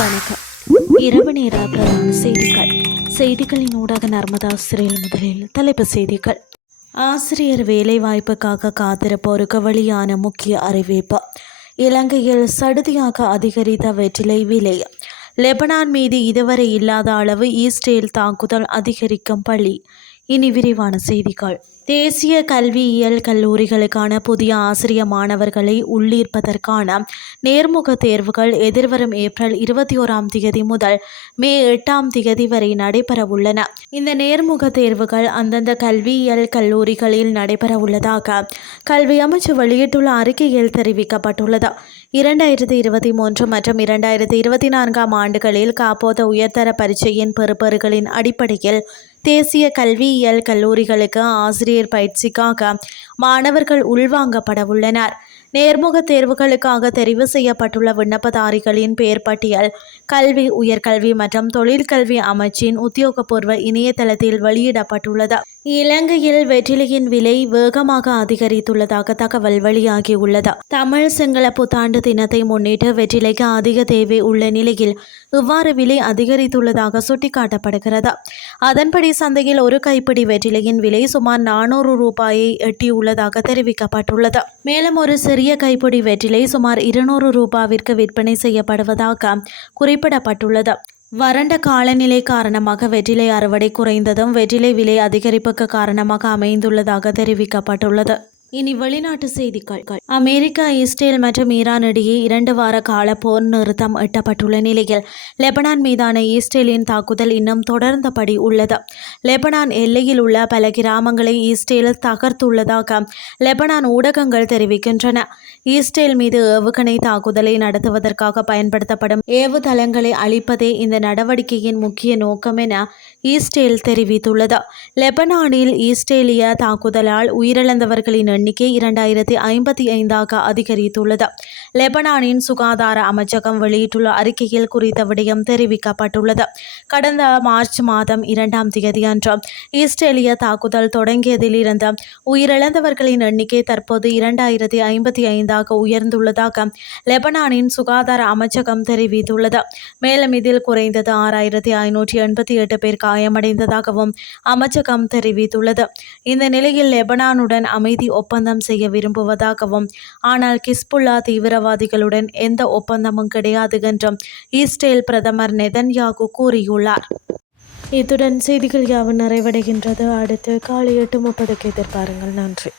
வணக்கம். இரவு நேர பிரதான செய்திகளின் ஊடாக நர்மதா சிறையில் முதலில் தலைப்புச் செய்திகள். ஆசிரியர் வேலைவாய்ப்புக்காக காத்திருப்போருக்கு வெளியான முக்கிய அறிவிப்பு. இலங்கையில் சடுதியாக அதிகரித்த வெற்றிலை விலை. லெபனான் மீது இதுவரை இல்லாத அளவு இஸ்ரேல் தாக்குதல் அதிகரிக்கும் பழி. இனி விரிவான செய்திகள். தேசிய கல்வியியல் கல்லூரிகளுக்கான புதிய ஆசிரிய மாணவர்களை உள்ளீர்ப்பதற்கான நேர்முக தேர்வுகள் எதிர்வரும் ஏப்ரல் 21 முதல் மே 8 வரை நடைபெறவுள்ளன. இந்த நேர்முக தேர்வுகள் அந்தந்த கல்வியியல் கல்லூரிகளில் நடைபெறவுள்ளதாக கல்வி அமைச்சு வெளியிட்டுள்ள அறிக்கையில் தெரிவிக்கப்பட்டுள்ளது. 2023 மற்றும் 2024 ஆண்டுகளில் காப்போத உயர்தர பரீட்சையின் பெறுபேறுகளின் அடிப்படையில் தேசிய கல்வியியல் கல்லூரிகளுக்கு ஆசிரியர் பயிற்சிக்காக மாணவர்கள் உள்வாங்கப்படவுள்ளனர். நேர்முக தேர்வுகளுக்காக தெரிவு செய்யப்பட்டுள்ள விண்ணப்பதாரிகளின் பெயர் பட்டியல் கல்வி, உயர்கல்வி மற்றும் தொழிற்கல்வி அமைச்சின் உத்தியோகபூர்வ இணையதளத்தில் வெளியிடப்பட்டுள்ளது. இலங்கையில் வெற்றிலையின் விலை வேகமாக அதிகரித்துள்ளதாக தகவல் வெளியாகியுள்ளது. தமிழ் சிங்கள புத்தாண்டு தினத்தை முன்னிட்டு வெற்றிலைக்கு அதிக தேவை உள்ள நிலையில் இவ்வாறு விலை அதிகரித்துள்ளதாக சுட்டிக்காட்டப்படுகிறது. அதன்படி சந்தையில் ஒரு கைப்பிடி வெற்றிலையின் விலை சுமார் 400 ரூபாயை எட்டியுள்ளதாக தெரிவிக்கப்பட்டுள்ளது. மேலும் ஒரு சிறிய கைப்பிடி வெற்றிலை சுமார் 200 ரூபாவிற்கு விற்பனை செய்யப்படுவதாக குறிப்பிடப்பட்டுள்ளது. வறண்ட காலநிலை காரணமாக வெற்றிலை அறுவடை குறைந்ததும் வெற்றிலை விலை அதிகரிப்புக்கு காரணமாக அமைந்துள்ளதாக தெரிவிக்கப்பட்டுள்ளது. இனி வெளிநாட்டு செய்திகள். அமெரிக்கா, இஸ்ரேல் மற்றும் ஈரான் இடையே 2 வார கால போர் நிறுத்தம் எட்டப்பட்டுள்ள நிலையில் லெபனான் மீதான இஸ்ரேலின் தாக்குதல் இன்னும் தொடர்ந்தபடி உள்ளது. லெபனான் எல்லையில் உள்ள பல கிராமங்களை இஸ்ரேல் தகர்த்துள்ளதாக லெபனான் ஊடகங்கள் தெரிவிக்கின்றன. இஸ்ரேல் மீது ஏவுகணை தாக்குதலை நடத்துவதற்காக பயன்படுத்தப்படும் ஏவுதளங்களை அழிப்பதே இந்த நடவடிக்கையின் முக்கிய நோக்கம் என இஸ்ரேல் தெரிவித்துள்ளது. லெபனானில் இஸ்ரேலிய தாக்குதலால் உயிரிழந்தவர்களின் எண்ணிக்கை 2055 அதிகரித்துள்ளது. லெபனானின் சுகாதார அமைச்சகம் வெளியிட்டுள்ள அறிக்கையில் குறித்த விடயம் தெரிவிக்கப்பட்டுள்ளது. கடந்த மார்ச் மாதம் 2 அன்று இஸ்ரேலிய தாக்குதல் தொடங்கியதிலிருந்து உயிரிழந்தவர்களின் எண்ணிக்கை தற்போது 2055 உயர்ந்துள்ளதாக லெபனானின் சுகாதார அமைச்சகம் தெரிவித்துள்ளது. மேலும் இதில் குறைந்தது 6588 பேர் காயமடைந்ததாகவும் அமைச்சகம் தெரிவித்துள்ளது. இந்த நிலையில் லெபனானுடன் அமைதி ஒப்பந்தம் செய்ய விரும்புவதாகவும் ஆனால் ஹிஸ்புல்லா தீவிரவாதிகளுடன் எந்த ஒப்பந்தமும் கிடையாது என்றும் இஸ்ரேல் பிரதமர் நெதன்யாகு கூறியுள்ளார். இத்துடன் செய்திகள் யாவும் நிறைவடைகின்றது. அடுத்து காலை 8:30 எதிர்பாருங்கள். நன்றி.